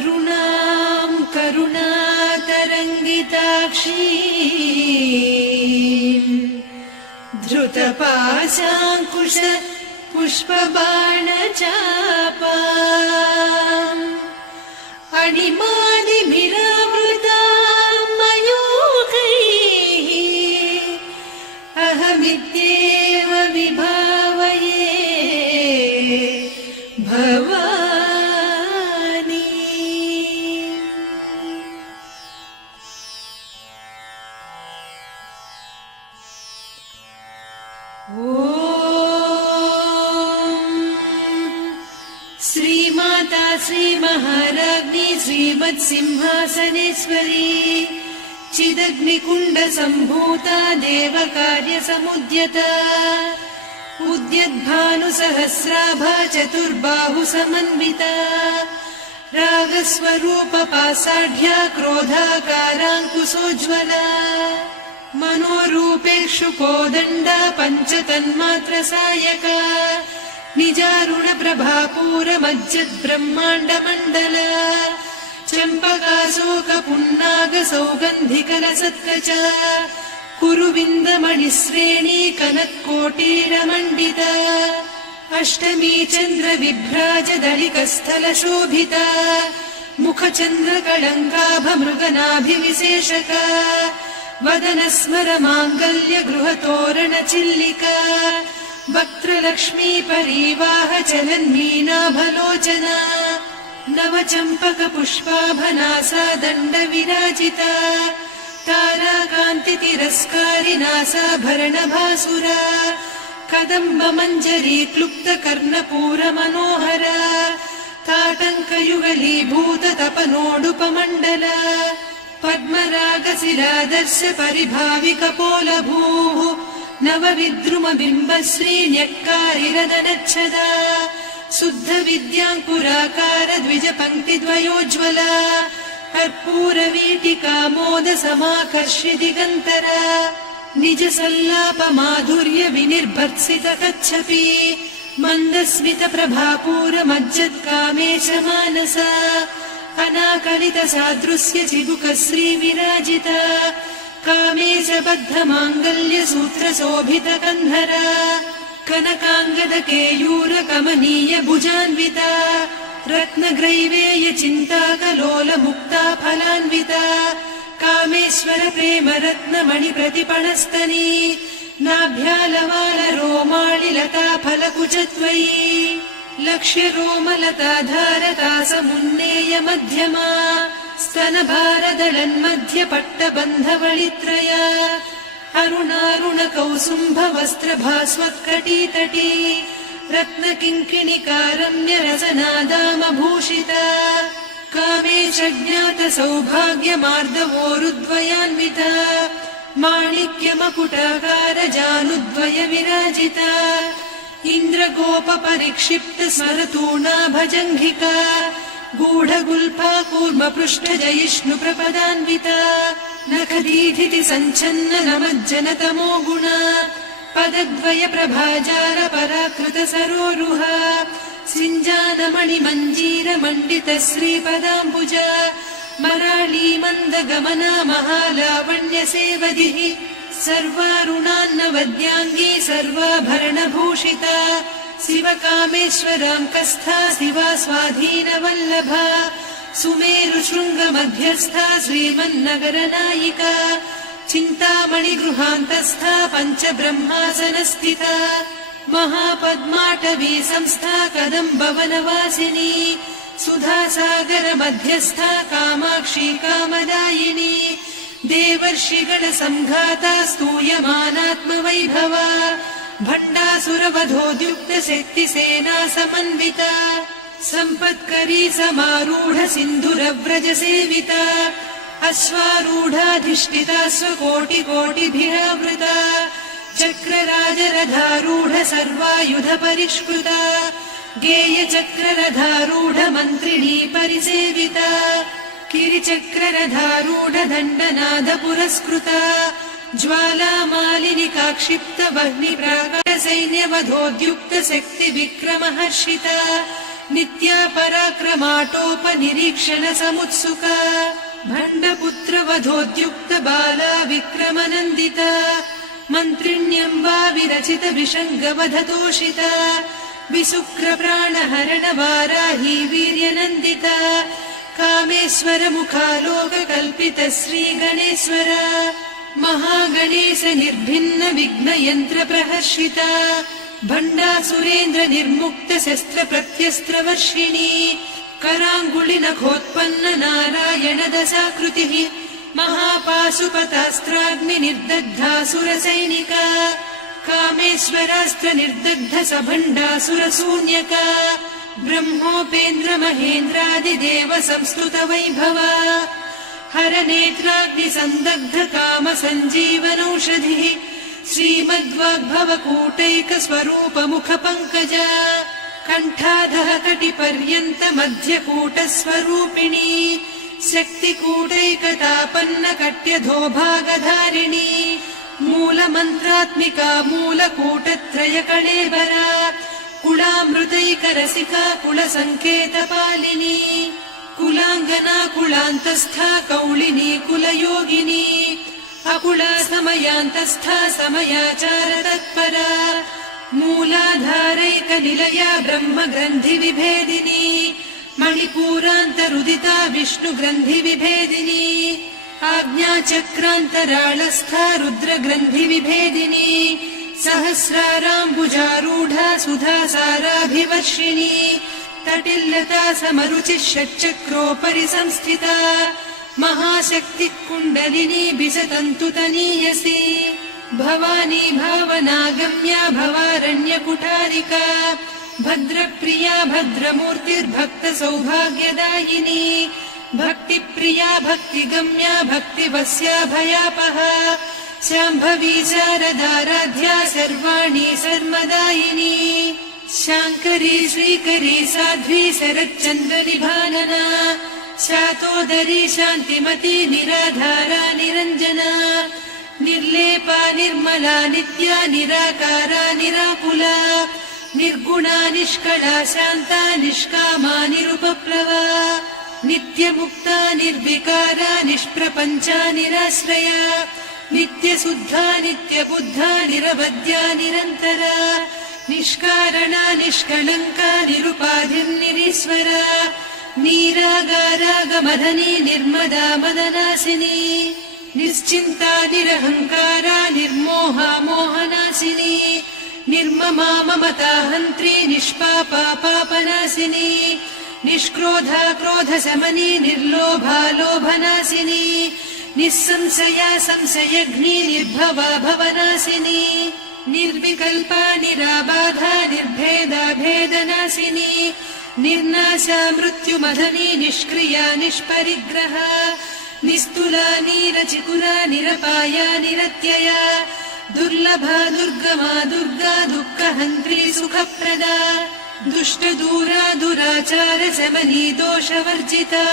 अरुणां करुणातरङ्गिताक्षीं धृतपाशाङ्कुश पुष्पबाणचापाम् अणिमादिभिरावृतां मयूखैः अहमित्येव विभावये भवानी। श्रीमाता श्रीमहाराज्ञी श्रीमत्सिंहासनेश्वरी चिदग्निकुण्डसम्भूता देवकार्यसमुद्यता उद्यद्भानुसहस्राभा चतुर्बाहुसमन्विता रागस्वरूपपासाढ्या क्रोधाकाराङ्कुशोज्ज्वला मनोरूपेक्षु कोदण्डा पञ्चतन्मात्रसायका निजारुणप्रभापूरमज्जद्ब्रह्माण्डमण्डला चम्पकाशोकपुन्नागसौगन्धिकलसत्कचा कुरुविन्दमणिश्रेणी कनत्कोटीरमण्डिता अष्टमी चन्द्रविभ्राजदलिकस्थलशोभिता मुखचन्द्रकळङ्काभमृगनाभिविशेषका वदनस्मरमाङ्गल्य गृहतोरणचिल्लिका वक्त्रलक्ष्मी परिवाह चलन्मीनाभलोचना नवचम्पकपुष्पाभनासा दण्डविराजिता ताराकान्तितिरस्कारिनासाभरणभासुरा कदम्बमञ्जरी क्लुप्तकर्णपूरमनोहरा ताटङ्कयुगलीभूततपनोडुपमण्डला पद्मरागशिलादर्श परिभाविकपोलभूः नवविद्रुमबिम्बश्रीन्यक्कारिरदनच्छदा शुद्धविद्याङ्कुराकार द्विजपङ्क्तिद्वयोज्ज्वला कर्पूरवीटिकामोदसमाकर्षि दिगन्तरा निजसल्लापमाधुर्य विनिर्भर्त्सितकच्छपि मन्दस्मितप्रभापूरमज्जत्कामेशमानसा अनाकलितसादृश्य चिबुकश्रीविराजिता कामेशबद्धमाङ्गल्यसूत्रशोभितकन्धरा कनकाङ्गदकेयूरकमनीय भुजान्विता रत्नग्रैवेय चिन्ताकलोलमुक्ता फलान्विता कामेश्वर प्रेमरत्नमणिप्रतिपणस्तनी नाभ्यालवालरोमाळिलता फलकुचत्वयी लक्ष्यरोमलताधारकासमुन्नेय मध्यमा स्तनभारदळन्मध्यपट्टबन्धवळित्रया अरुणारुणकौसुम्भवस्त्रभास्वत्कटीतटी रत्नकिङ्किणिकारम्यरसनादामभूषिता कामेशज्ञातसौभाग्यमार्दवोरुद्वयान्विता माणिक्यमकुटाकारजानुद्वय विराजिता इन्द्रगोपपरिक्षिप्तस्मरतूणाभजङ्घिका गूढगुल्फा कूर्मपृष्ठजयिष्णुप्रपदान्विता नखदीधिति सञ्छन्न नमज्जनतमो गुणा पदद्वय प्रभाजार पराकृत सरोरुहा सिञ्जानमणिमञ्जीरमण्डित श्रीपदाम्बुजा मराळी मन्दगमना महालावण्य सेवदिः सर्वारुणान्नवद्याङ्गी सर्वाभरणभूषिता शिवकामेश्वराङ्कस्था शिवा स्वाधीनवल्लभा सुमेरुशृङ्गमध्यस्था श्रीमन्नगरनायिका चिन्तामणिगृहान्तस्था पञ्चब्रह्मासनस्थिता महापद्माटवी संस्था कदम्बवनवासिनी सुधासागर मध्यस्था कामाक्षी कामदायिनी देवर्षिगण संघाता स्तूयमानात्मवैभवा भण्डासुरवधोद्युक्त शक्तिसेना समन्विता सम्पत्करी समारूढ सिन्धुरव्रज सेविता अश्वारूढाधिष्ठिता स्वकोटिकोटिभिरावृता चक्रराजरथारूढ सर्वायुध परिष्कृता गेयचक्ररथारूढ मन्त्रिणी परिसेविता किरिचक्ररथारूढ दण्डनाद पुरस्कृता ज्वालामालिनिकाक्षिप्त वह्निप्राकार सैन्यवधोद्युक्त शक्ति विक्रमहर्षिता नित्या पराक्रमाटोपनिरीक्षण समुत्सुका भण्डपुत्रवधोद्युक्त बाला विक्रमनन्दिता मन्त्रिण्यम्बा विरचित विषङ्गवधतोषिता विशुक्रप्राणहरण वाराही वीर्यनन्दिता कामेश्वर मुखालोककल्पित श्रीगणेश्वर महागणेश निर्भिन्न विघ्नयन्त्र प्रहर्षिता भण्डासुरेन्द्र निर्मुक्त शस्त्र प्रत्यस्त्रवर्षिणी कराङ्गुलिनखोत्पन्न नारायण दशाकृतिः महापाशुपतास्त्राग्नि निर्दग्धासुरसैनिका कामेश्वरास्त्र निर्दग्ध सभण्डासुरशून्यका ब्रह्मोपेन्द्र महेन्द्रादिदेव संस्तुत वैभवा हरनेत्राग्नि सन्दग्ध काम सञ्जीवनौषधिः श्रीमद्वाग्भवकूटैक स्वरूप मुख पङ्कजा कण्ठाधः कटिपर्यन्त मध्यकूट स्वरूपिणी शक्तिकूटैकतापन्न कट्यधोभागधारिणी मूलमन्त्रात्मिका मूलकूटत्रय कळेबरा कुलामृतैकरसिका कुलसङ्केतपालिनी कुलाङ्गना कुलान्तस्था कौलिनी कुलयोगिनी अकुला समयान्तस्था समयाचार तत्परा मूलाधारैकनिलया ब्रह्मग्रन्थि विभेदिनी मणिपूरान्तरुदिता विष्णुग्रन्थि विभेदिनी आज्ञाचक्रान्तराळस्था रुद्रग्रन्थि विभेदिनी सहस्राराम्बुजारूढा सुधासाराभिवर्षिणी तटिल्लता समरुचिः षट्चक्रोपरि संस्थिता महाशक्तिः कुण्डलिनी बिजतन्तुतनीयसी भवानी भावनागम्या भवारण्यकुठारिका भद्रप्रिया भद्रमूर्तिर्भक्त सौभाग्यदायिनी भक्तिप्रिया भक्तिगम्या भक्तिवस्या भयापहा शाम्भवी शारदाराध्या सर्वाणि सर्वदायिनी शाङ्करी श्रीकरी साध्वी शरच्चन्द्रनिभानना शातोदरी शान्तिमती निराधारा निरञ्जना निर्लेपा निर्मला नित्या निराकारा निराकुला निर्गुणा निष्कला शान्ता निष्कामा निरुपप्लवा नित्यमुक्ता निर्विकारा निष्प्रपञ्चा निराश्रया नित्यशुद्धा नित्यबुद्धा निरवद्या निरन्तरा निष्कारणा निष्कलङ्का निरुपाधिर्निरीश्वरा नीरागारागमदनी निर्मदा मदनासिनी निश्चिन्ता निरहङ्कारा निर्मोहा मोहनासिनी निर्ममा ममता हन्त्री निष्पापा पापनासिनी निष्क्रोधा क्रोधशमनी निर्लोभा लोभनासिनी निस्संशया संशयघ्नी निर्भवा भवनासिनी निर्विकल्पा निराबाधा निर्भेदा भेदनासिनी निर्नाशा मृत्युमदनी निष्क्रिया निष्परिग्रहा निस्तुला नीरचिकुरा निरपाया निरत्यया दुर्लभा दुर्गमा दुर्गा दुःखहन्त्री सुखप्रदा दुष्टदूरा दुराचार शमनी दोषवर्जिता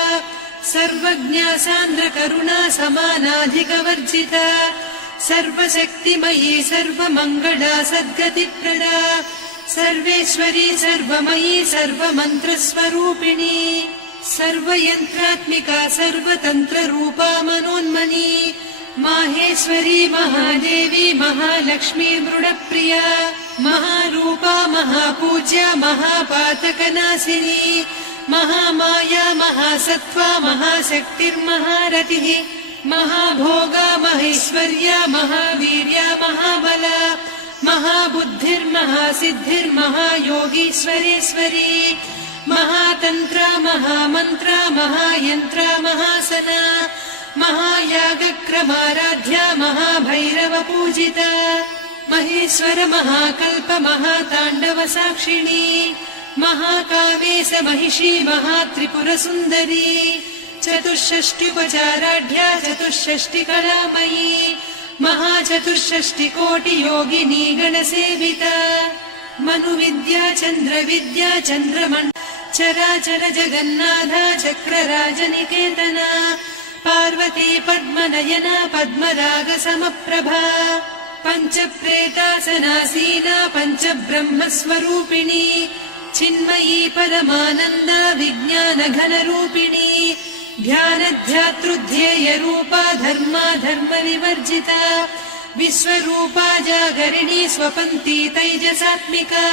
सर्वज्ञा सान्द्रकरुणा समानाधिकवर्जिता सर्वशक्तिमयी सर्वमङ्गला सद्गतिप्रदा सर्वेश्वरी सर्वमयी सर्वमन्त्रस्वरूपिणी सर्वयन्त्रात्मिका सर्वतन्त्ररूपा मनोन्मनी माहेश्वरी महादेवी महालक्ष्मी मृडप्रिया महारूपा महापूज्या महापातकनाशिनी महामाया महासत्त्वा महाशक्तिर्महारतिः महाभोगा महेश्वर्या महावीर्या महाबला महाबुद्धिर्महासिद्धिर्महायोगीश्वरेश्वरी महातन्त्रा महामन्त्रा महायन्त्रा महासना महायागक्रमाराध्या महाभैरवपूजिता महेश्वर महाकल्प महाताण्डव साक्षिणी महाकामेश महिषी महात्रिपुरसुन्दरी चतुष्षष्ट्युपचाराढ्या चतुष्षष्टिकलामयी महाचतुष्षष्टिकोटियोगिनी गणसेविता मनुविद्या चन्द्रविद्या चन्द्रमण्ड चराचर जगन्नाथा चक्रराजनिकेतना पार्वती पद्मनयना पद्मराग समप्रभा पञ्चप्रेतासनासीना पञ्चब्रह्मस्वरूपिणी चिन्मयी परमानन्द विज्ञान घनरूपिणी ध्यानध्यातृध्येयरूपा धर्मा धर्म विवर्जिता विश्वरूपा जागरिणी स्वपन्ती तैजसात्मिका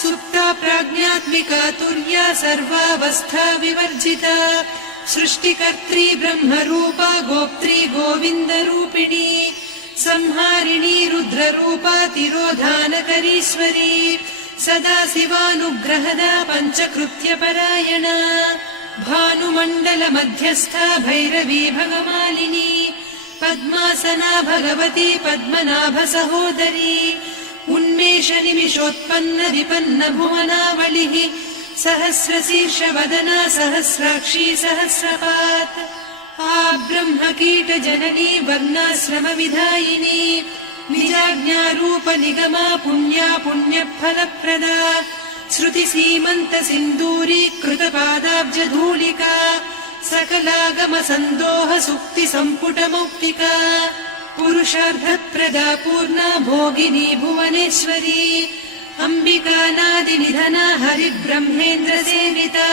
सुप्ता प्राज्ञात्मिका तुर्या सर्वावस्था विवर्जिता सृष्टिकर्त्री ब्रह्मरूपा गोप्त्री गोविन्दरूपिणी संहारिणी रुद्ररूपा तिरोधानकरीश्वरी सदा शिवानुग्रहदा पञ्चकृत्यपरायणा भानुमण्डल मध्यस्था भैरवी भगमालिनी पद्मासना भगवती पद्मनाभ सहोदरी उन्मेष निमिषोत्पन्न विपन्न भुवनावलिः सहस्रशीर्ष वदना सहस्राक्षी सहस्रपात् ब्रह्म कीट जननी वर्णाश्रम विधायिनी निजाज्ञारूप निगमा पुण्या पुण्यफलप्रदा श्रुति सीमन्त सिन्दूरी कृत पादाब्ज धूलिका सकलागम सन्दोह सुक्ति सम्पुट मौक्तिका पुरुषार्थप्रदा पूर्णा भोगिनी भुवनेश्वरी अम्बिका नादिनिधना हरिब्रह्मेन्द्र सेविता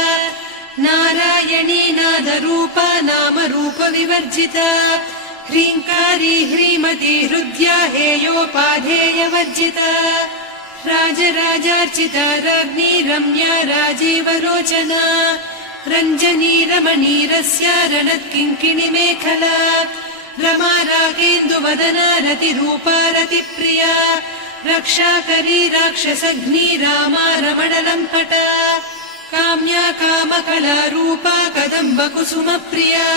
नारायणी नादरूपा नामरूप विवर्जिता ह्रीङ्कारी ह्रीमती हृद्या हेयोपाधेयवर्जिता राजराजार्चिता राज्ञी रम्या राजीवलोचना रञ्जनी रमणीरस्या रणत्किङ्किणी मेखला रमा रागेन्दुवदना रतिरूपा रतिप्रिया रक्षाकरी राक्षसघ्नी रामा रमणलम्पटा काम्या कामकलारूपा कदम्बकुसुमप्रिया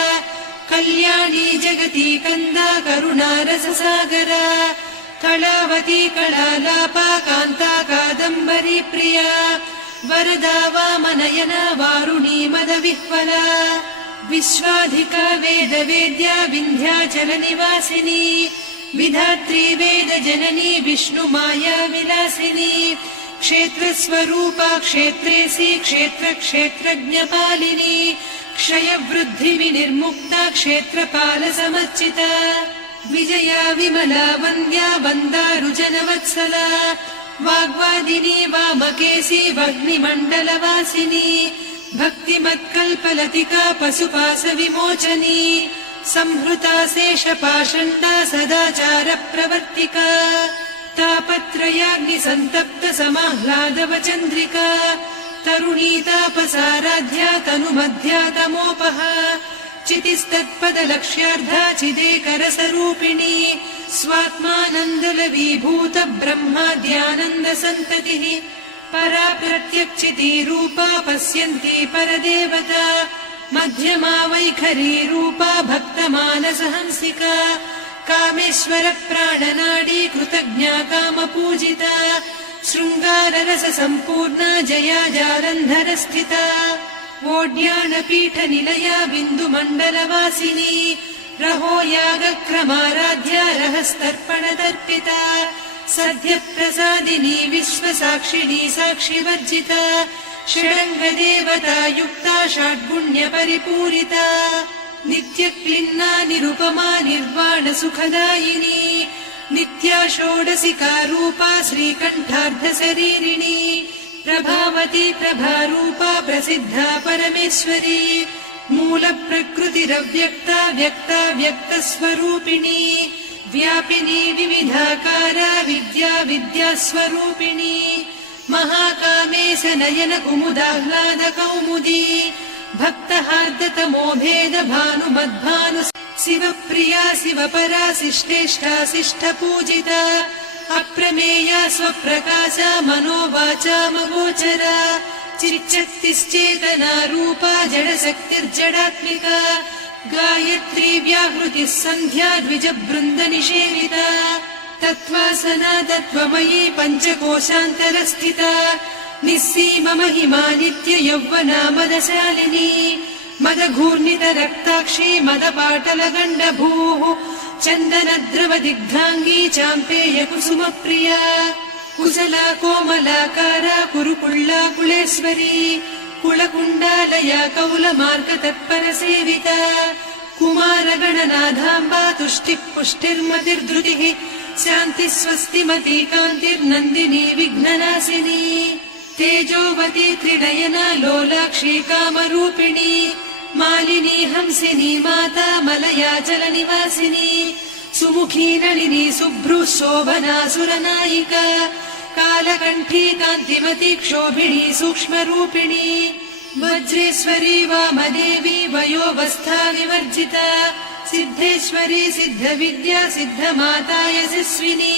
कल्याणी जगती कन्दा करुणारससागरा कलावती कलालापा कान्ता कादम्बरी प्रिया वरदा वामनयना वारुणी मदविह्वला विश्वाधिका वेदवेद्या विन्ध्याचल निवासिनी विधात्री वेद जननी विष्णुमाया विलासिनी क्षेत्रस्वरूपा क्षेत्रेसी क्षेत्र क्षेत्रज्ञपालिनी क्षयवृद्धि विनिर्मुक्ता क्षेत्रपाल समर्चिता विजया विमला वन्द्या वन्दारुजनवत्सला वाग्वादिनी वामकेशी वह्निमण्डलवासिनी भक्तिमत्कल्पलतिका पशुपाश विमोचनी संहृता शेषपाषण्डा सदाचार प्रवर्तिका तापत्रयाग्निसन्तप्त समाह्लादवचन्द्रिका तरुणी तापसाराध्या तनुमध्या तमोपः चितिस्तत्पदलक्ष्यार्धा चिदेकरसरूपिणी स्वात्मानन्दलवीभूत ब्रह्माद्यानन्दसन्ततिः परा प्रत्यक्षितीरूपा पश्यन्ती परदेवता मध्यमा वैखरी रूपा भक्तमानसहंसिका कामेश्वर प्राणनाडी कृतज्ञा कामपूजिता शृङ्गाररस सम्पूर्णा जया जालन्धर स्थिता वोड्याणपीठ निलया बिन्दुमण्डलवासिनी रहो यागक्रमाराध्या रहस्तर्पणदर्पिता सद्यप्रसादिनी विश्वसाक्षिणी साक्षिवर्जिता षडङ्गदेवता युक्ता षड्गुण्यपरिपूरिता नित्यक्लिन्ना निरुपमा निर्वाण सुखदायिनी नित्या षोडशिका रूपा श्रीकण्ठार्धशरीरिणी प्रभावती प्रभारूपा प्रसिद्धा परमेश्वरी मूलप्रकृतिरव्यक्ता व्यक्ता व्यक्तस्वरूपिणी व्यापिनी विविधाकारा विद्या विद्यास्वरूपिणी महाकामेश नयन कुमुदाह्लाद कौमुदी भक्तहार्दतमो भेद भानुमद्भानु शिवप्रिया शिवपरा शिष्टेष्टा शिष्टपूजिता अप्रमेया स्वप्रकाशा मनोवाचामगोचरा चिच्चक्तिश्चेतना रूपा जडशक्तिर्जडात्मिका गायत्री व्याहृतिः सन्ध्या द्विजबृन्दनिषेविता तत्त्वासना तत्त्वमयी पञ्चकोशान्तरस्थिता निस्सीम महिमा नित्य यौवना मदशालिनी मदघूर्णित रक्ताक्षी मदपाटलगण्डभूः चन्दनद्रवदिग्धाङ्गी चाम्पेय कुसुमप्रिया कुशला कोमलाकारा कुरुकुळ्ळा कुलेश्वरी कुलकुण्डालया कौलमार्गतत्परसेविता कुमारगणनाथाम्बा तुष्टिः पुष्टिर्मतिर्धृतिः शान्तिः स्वस्तिमती कान्तिर्नन्दिनी विघ्ननाशिनी तेजोवती त्रिनयना लोलाक्षी कामरूपिणी मालिनी हंसिनी माता मलयाचल निवासिनी सुमुखी नलिनी शुभ्रू शोभना सुरनायिका कालकण्ठी कान्तिमती क्षोभिणी सूक्ष्मरूपिणी वज्रेश्वरी वामदेवी वयोवस्था विवर्जिता सिद्धेश्वरी सिद्धविद्या सिद्धमाता यशस्विनी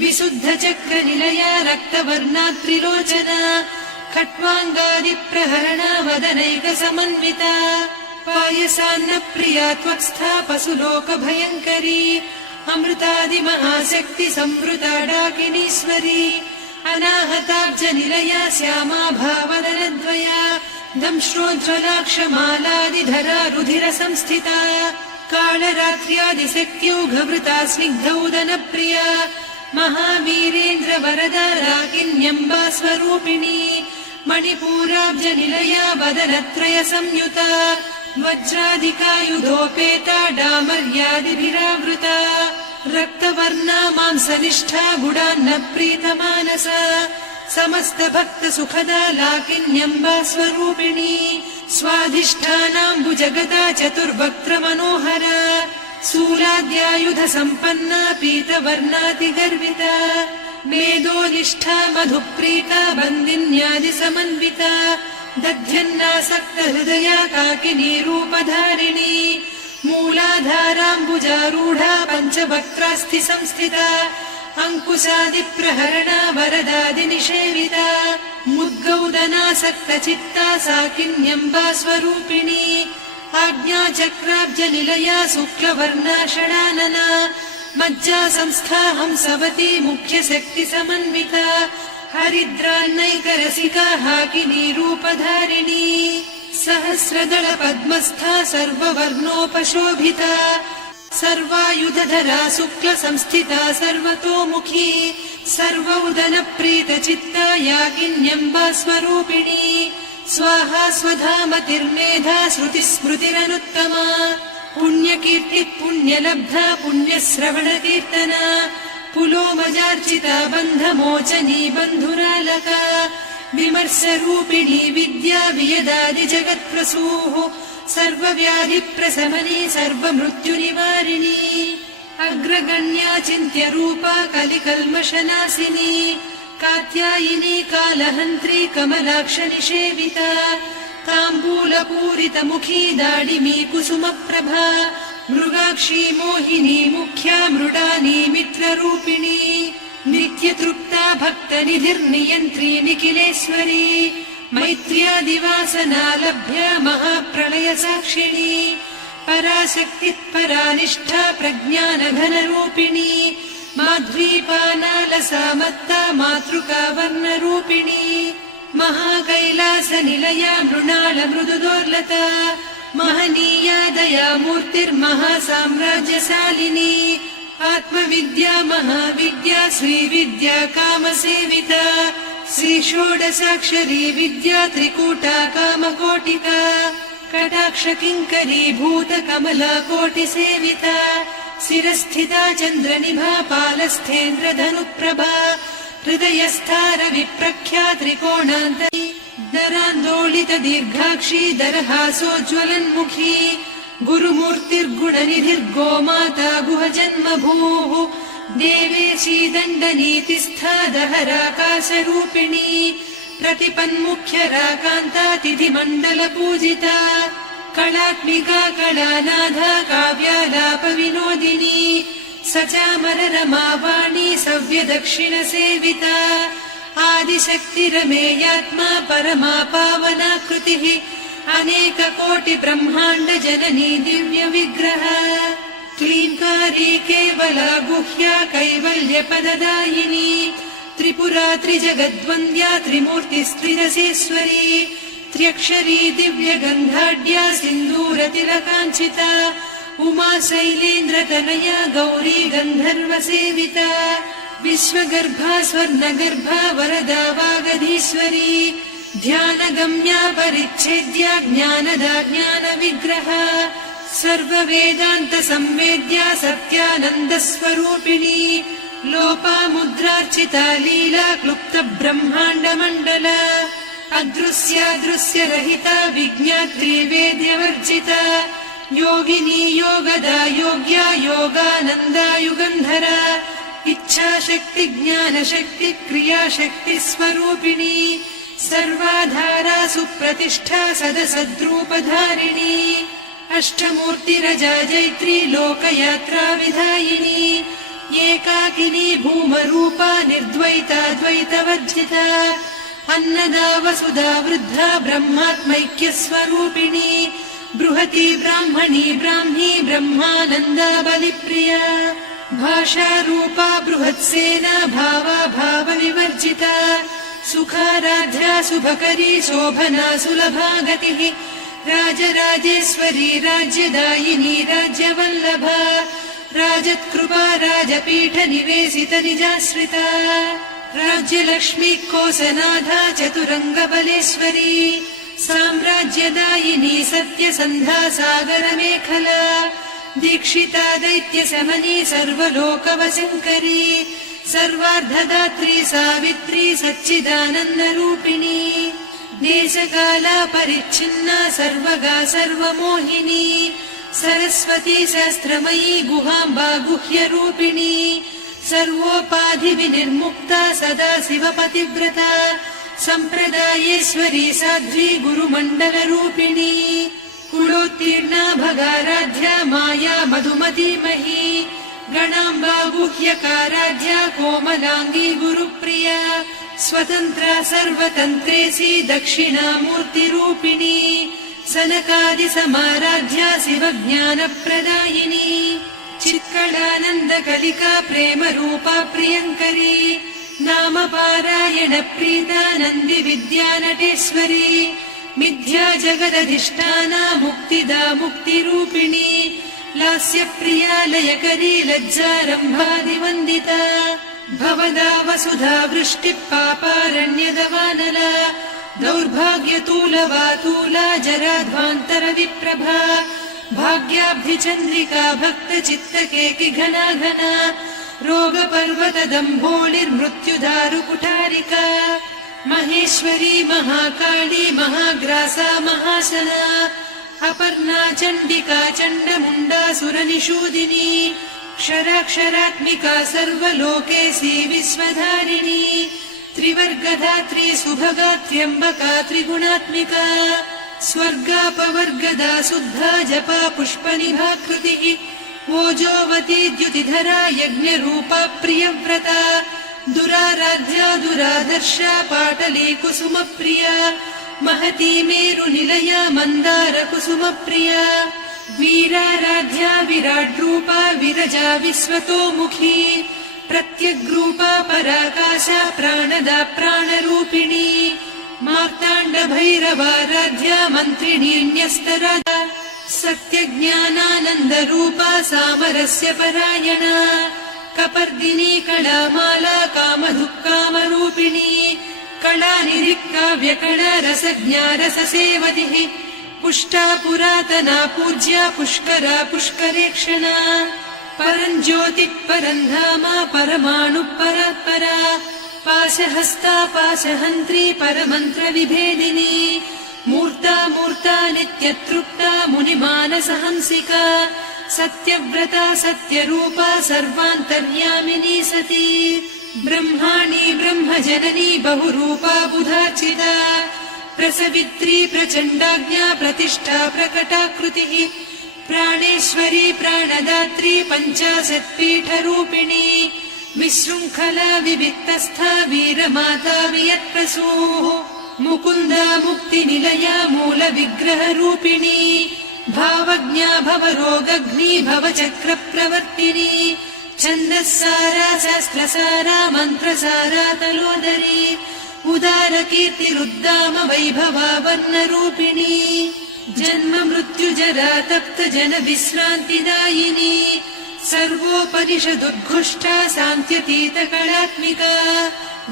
विशुद्धचक्रनिलया रक्तवर्णा त्रिलोचना खट्वाङ्गादिप्रहरणा वदनैकसमन्विता पायसान्नप्रिया त्वक्स्था पशुलोकभयङ्करी अमृतादिमहाशक्ति संवृता डाकिनीश्वरी अनाहताब्जनिलया श्यामा भावदनद्वया दंश्रोज्ज्वलाक्षमालादिधरा रुधिरसंस्थिता कालरात्र्यादिशक्त्यौघवृता स्निग्धौदनप्रिया महावीरेन्द्रवरदा राकिन्यम्बा स्वरूपिणी मणिपूराब्जनिलया वदनत्रय संयुता वज्राधिकायुधोपेता डामर्यादिभिरावृता रक्तवर्णा मांसनिष्ठा गुडान्न प्रीतमानसा समस्त भक्त सुखदा लाकिन्यम्बा स्वरूपिणी स्वाधिष्ठानाम्बुजगदा चतुर्वक्त्र मनोहरा शूलाद्यायुध सम्पन्ना पीतवर्णातिगर्विता मेदोनिष्ठा मधुप्रीता बन्दिन्यादि समन्विता दध्यन्नासक्त हृदया काकिनी रूपधारिणी मूलाधाराम्बुजारूढा पञ्चवक्त्रास्थि संस्थिता अङ्कुशादिप्रहरणा वरदादिनिषेविता मुद्गौदनासक्तचित्ता साकिन्यम्बा स्वरूपिणी आज्ञाचक्राब्जनिलया शुक्लवर्णा षडानना मज्जा संस्था हंसवती मुख्यशक्ति समन्विता हरिद्रान्नैकरसिका हाकिनी रूपधारिणी सहस्रदल पद्मस्था सर्ववर्णोपशोभिता सर्वायुधधरा शुक्ल संस्थिता सर्वतोमुखी सर्वौदनप्रीतचित्ता याकिन्यम्बा स्वरूपिणी स्वाहा स्वधामतिर्मेधा श्रुतिस्मृतिरनुत्तमा पुण्यकीर्तिः पुण्यलब्धा पुण्यश्रवणकीर्तना पुलोमजार्चिता बन्धमोचनी बन्धुरालका विमर्शरूपिणी विद्या वियदादि जगत्प्रसूः सर्वव्याधिप्रशमनी सर्वमृत्युनिवारिणी अग्रगण्या चिन्त्यरूपा कलिकल्मषनाशिनी कात्यायिनी कालहन्त्री कमलाक्षनिषेविता ताम्बूलपूरितमुखी दाडिमी कुसुमप्रभा मृगाक्षी मोहिनी मुख्या मृडानी मित्ररूपिणी नित्यतृप्ता भक्तनिधिर्नियन्त्री निखिलेश्वरी मैत्र्यादिवासना लभ्या महाप्रलयसाक्षिणी पराशक्तिः परानिष्ठा प्रज्ञानघनरूपिणी माध्वीपानालसामत्ता मातृका वर्णरूपिणी महाकैलासनिलया मृणाल मृदुदोर्लता महनीया दया मूर्तिर्महासाम्राज्यशालिनी आत्मविद्या महाविद्या श्रीविद्या कामसेविता श्रीषोडशाक्षरी विद्या त्रिकूटा कामकोटिका कटाक्षकिङ्करी भूतकमला कोटिसेविता शिरस्थिता चन्द्रनिभा पालस्थेन्द्रधनुप्रभा हृदयस्था रविप्रख्या त्रिकोणान्तरी दरान्दोलित दीर्घाक्षी दरहासोज्ज्वलन्मुखी गुरुमूर्तिर्गुणनिधिर्गोमाता गुहजन्मभूः देवेशी दण्डनीतिस्था दहराकाशरूपिणी प्रतिपन्मुख्यराकान्ता तिथिमण्डलपूजिता कलात्मिका कलानाथा काव्यालापविनोदिनी सचामररमावाणी सव्यदक्षिणसेविता आदिशक्तिरमेयात्मा परमा पावनाकृतिः अनेककोटिब्रह्माण्ड जननी दिव्यविग्रह क्लीङ्कारी केवला गुह्या कैवल्यपददायिनी त्रिपुरा त्रिजगद्वन्द्या त्रिमूर्तिस्त्रिदशेश्वरी त्र्यक्षरी दिव्यगन्धाढ्या सिन्दूरतिलकाञ्चिता उमा शैलेन्द्रतनया गौरी गन्धर्वसेविता विश्वगर्भा स्वर्णगर्भा वरदा वागधीश्वरी ध्यानगम्या परिच्छेद्या ज्ञानदा ज्ञानविग्रहा सर्ववेदान्तसंवेद्या सत्यानन्दस्वरूपिणी लोपामुद्रार्चिता लीला क्लुप्त ब्रह्माण्डमण्डल अदृश्यादृश्यरहिता विज्ञात्री वेद्यवर्जिता योगिनी योगदा योग्या योगानन्दा युगन्धरा इच्छाशक्ति ज्ञानशक्ति क्रियाशक्ति स्वरूपिणी सर्वाधारा सुप्रतिष्ठा सदसद्रूपधारिणी अष्टमूर्तिरजा जैत्री लोकयात्रा विधायिनी एकाकिनी भूमरूपा निर्द्वैता द्वैतवर्जिता अन्नदा वसुधा वृद्धा ब्रह्मात्मैक्यस्वरूपिणी बृहती ब्राह्मणी ब्राह्मी ब्रह्मानन्दा बलिप्रिया भाषारूपा बृहत्सेना भावा भावविवर्जिता सुखाराध्या शुभकरी शोभना सुलभा गतिः राजराजेश्वरी राज्यदायिनी राज्यवल्लभा राजत्कृपा राजपीठ निवेशित निजाश्रिता राज्यलक्ष्मी कोसनाधा चतुरङ्गबलेश्वरी साम्राज्यदायिनी सत्यसन्धा सागरमेखला दीक्षिता दैत्यशमनी सर्वलोकवशङ्करी सर्वार्धदात्री सावित्री सच्चिदानन्दरूपिणी देशकाला परिच्छिन्ना सर्वगा सर्वमोहिनी सरस्वती शास्त्रमयी गुहाम्बा गुह्यरूपिणी सर्वोपाधिविनिर्मुक्ता सदा शिवपतिव्रता सम्प्रदायेश्वरी साध्वी गुरुमण्डलरूपिणी कुलोत्तीर्णा भगाराध्या माया मधुमतीमही गणाम्बा गुह्यकाराध्या कोमलाङ्गी गुरुप्रिया स्वतन्त्रा सर्वतन्त्रेसी दक्षिणामूर्तिरूपिणी सनकादिसमाराध्या शिवज्ञानप्रदायिनी चित्कलानन्दकलिका प्रेमरूपा प्रियङ्करी नामपारायण प्रीता नन्दिविद्यानटेश्वरी मिथ्या जगदधिष्ठाना मुक्तिदा मुक्तिरूपिणी लास्यप्रिया लयकरी लज्जारम्भादिवन्दिता भवदा वसुधा वृष्टिः पापारण्यदवानला दौर्भाग्यतूलवातूला जराध्वान्तरविप्रभा भाग्याब्धिचन्द्रिका भक्तचित्तकेकि घना घना रोगपर्वतदम्भोलिर्मृत्युदारुकुठारिका महेश्वरी महाकाली महाग्रासा महाशना अपर्णा चण्डिका चण्डमुण्डा सुरनिषूदिनी क्षराक्षरात्मिका सर्वलोकेशी विश्वधारिणी त्रिवर्गधात्री सुभगा त्र्यम्बका त्रिगुणात्मिका स्वर्गापवर्गदा शुद्धा जपा पुष्पनिभाकृतिः ओजोवती द्युतिधरा यज्ञरूपा प्रियव्रता दुराराध्या दुरादर्शा पाटली कुसुमप्रिया महती मेरुनिलया मन्दार कुसुमप्रिया वीराराध्या विराड्रूपा विरजा विश्वतोमुखी प्रत्यग्रूपा पराकाशा प्राणदा प्राणरूपिणी मार्ताण्डभैरवाराध्या मन्त्रिणीन्यस्तराधा सत्यज्ञानानन्दरूपा सामरस्य परायणा कपर्दिनी कलामाला कामधुक्कामरूपिणी कलानिधिक्काव्यकला रसज्ञा रससेवतिः पुष्टा पुरातना पूज्या पुष्करा पुष्करेक्षणा परञ्ज्योतिः परन्धामा परमाणुः परात्परा पाशहस्ता पाशहन्त्री परमन्त्रविभेदिनी मूर्ता मूर्ता नित्यतृप्ता मुनिमानसहंसिका सत्यव्रता सत्यरूपा सर्वान्तर्यामिनी सती ब्रह्माणी ब्रह्मजननी बहुरूपा बुधार्चिता प्रसवित्री प्रचण्डाज्ञा प्रतिष्ठा प्रकटाकृतिः प्राणेश्वरी प्राणदात्री पञ्चाशत्पीठरूपिणी विशृङ्खला विविक्तस्था वीरमाता वियत्प्रसूः मुकुन्दा मुक्तिनिलया मूलविग्रहरूपिणी भावज्ञा भवरोगग्नी भवचक्रप्रवर्तिनी छन्दस्सारा शास्त्रसारा मन्त्रसारा तलोदरी उदारकीर्तिरुद्दाम वैभवा वर्णरूपिणी जन्म मृत्युजरा तप्त जन विश्रान्तिदायिनी सर्वोपनिषदुद्घुष्टा सान्त्यतीतकलात्मिका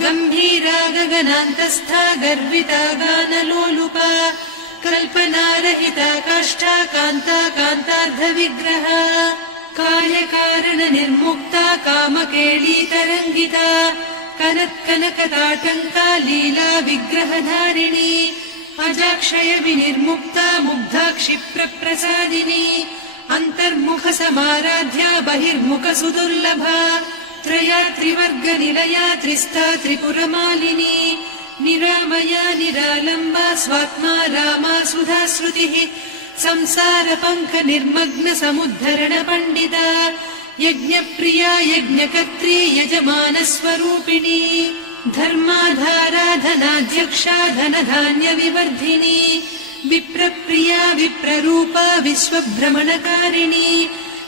गम्भीरा गगनान्तस्था गर्विता गानलोलुपा कल्पनारहिता काष्ठा कान्ता कान्तार्धविग्रहा कार्यकारणनिर्मुक्ता कामकेळीतरङ्गिता कनत्कनकताटङ्का लीला विग्रहधारिणी अजाक्षय विनिर्मुक्ता मुग्धाक्षिप्रप्रसादिनी अन्तर्मुख समाराध्या बहिर्मुख सुदुर्लभा त्रया त्रिवर्गनिलया त्रिस्ता त्रिपुरमालिनी निरामया निरालम्बा स्वात्मा रामा सुधा श्रुतिः संसारपङ्क निर्मग्न समुद्धरण पण्डिता यज्ञप्रिया यज्ञकर्त्री यजमानस्वरूपिणी धर्माधारा धनाध्यक्षा धनधान्यविवर्धिनी विप्रप्रिया विप्ररूपा विश्वभ्रमणकारिणी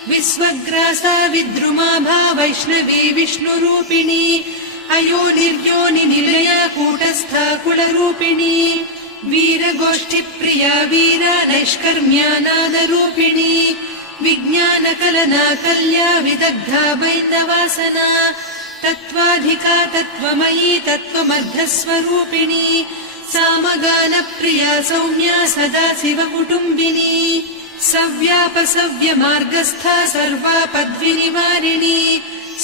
विश्वग्रासा विद्रुमाभा वैष्णवी विष्णुरूपिणी अयोनिर्योनिनिलया कूटस्था कुलरूपिणी वीरगोष्ठिप्रिया वीरा नैष्कर्म्यानादरूपिणी विज्ञानकलना कल्या विदग्धा वैन्दवासना तत्त्वाधिका तत्त्वमयी तत्त्वमर्धस्वरूपिणी सामगानप्रिया सौम्या सदा शिवकुटुम्बिनी सव्यापसव्यमार्गस्था सर्वापद्विनिवारिणी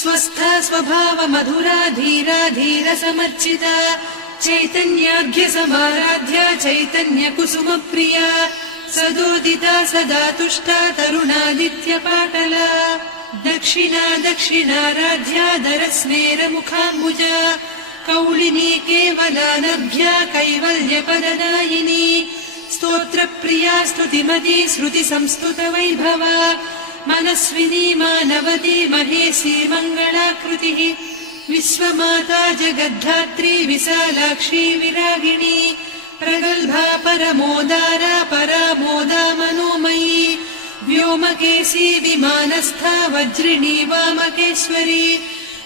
स्वस्था स्वभावमधुरा धीरा धीरसमर्चिता चैतन्याढ्यसमाराध्या चैतन्यकुसुमप्रिया सदोदिता सदा तुष्टा तरुणादित्यपाटला दक्षिणा दक्षिणाराध्या दरस्मेरमुखाम्बुजा कौलिनी केवलानभ्या कैवल्यपददायिनी स्तोत्रप्रिया स्तुतिमती श्रुतिसंस्तुतवैभवा मनस्विनी मानवती महेशी मङ्गलाकृतिः विश्वमाता जगद्धात्री विशालाक्षी विरागिणी प्रगल्भा परमोदारा परामोदा मनोमयी व्योमकेशी विमानस्था वज्रिणी वामकेश्वरी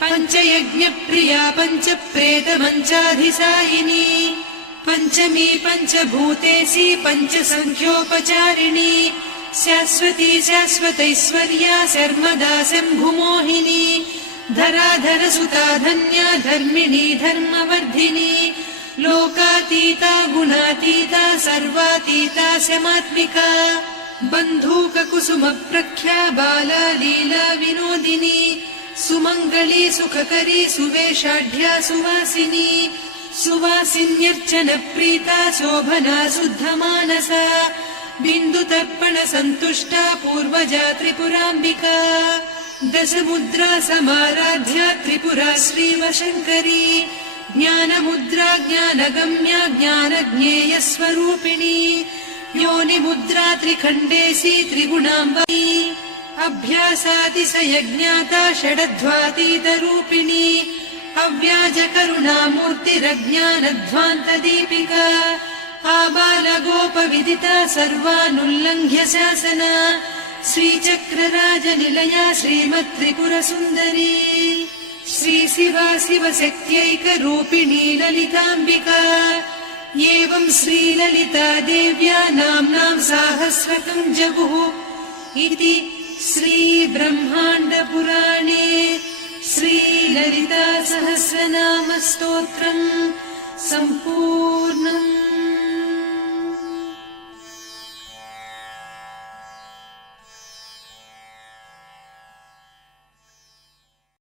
पञ्चयज्ञप्रिया पञ्चप्रेतमञ्चाधिसायिनी पञ्चमी पञ्चभूतेशी पञ्चसङ्ख्योपचारिणी शाश्वती शाश्वतैश्वर्या शर्मदा शम्भुमोहिनी धराधरसुता धन्या धर्मिणी धर्मवर्धिनी लोकातीता गुणातीता सर्वातीता शमात्मिका बन्धूककुसुमप्रख्या बाला लीला विनोदिनी सुमङ्गली सुखकरी सुवेशाढ्या सुवासिनी सुवासिन्यर्चनप्रीता शोभना शुद्धमानसा बिन्दुतर्पणसन्तुष्टा पूर्वजा त्रिपुराम्बिका दशमुद्रा समाराध्या त्रिपुरा श्रीवशङ्करी ज्ञानमुद्रा ज्ञानगम्या ज्ञानज्ञेयस्वरूपिणी योनिमुद्रा त्रिखण्डेशी त्रिगुणाम्बी अभ्यासातिशयज्ञाता षडध्वातीतरूपिणी अव्याजकरुणामूर्तिरज्ञानध्वान्तदीपिका आबालगोपविदिता सर्वानुल्लङ्घ्य शासना श्रीचक्रराजनिलया श्रीमत्त्रिपुरसुन्दरी श्रीशिवा शिवशक्त्यैकरूपिणी ललिताम्बिका एवं श्रीललिता देव्या नाम्नां साहस्रकं जगुः इति श्रीब्रह्माण्डपुराणे श्रीललिता सहस्रनामस्तोत्रम् सम्पूर्णम्।